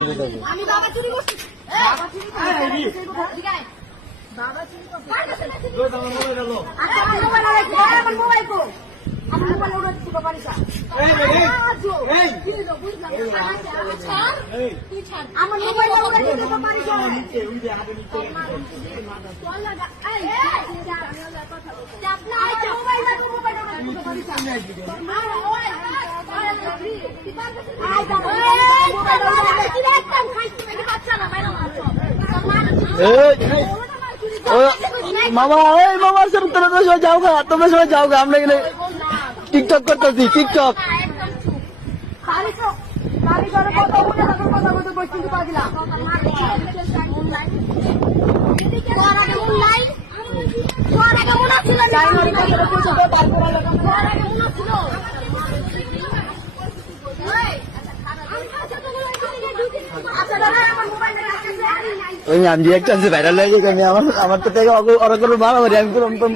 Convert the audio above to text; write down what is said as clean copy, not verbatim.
আমি বাবা চুরি করছি। বাবা চুরি করছি। বাবা চুরি করছি। আমার মোবাইল আলাইছে। আমার মোবাইল কো? আমার মোবাইল ওরা দিতে পারিস না। আমার মোবাইল ওরা দিতে পারিস না। মামা এই মামা তোমরা সবাই যাও গা, তোমরা সবাই যাও গা, আমরা এখানে টিকটক করতেছি। টিকটক ওই আমি একটা ভাইরাল হয়ে গেছি। আমি আমার তো থেকে ওরা কোনো মারামারি আমি কোনো আমি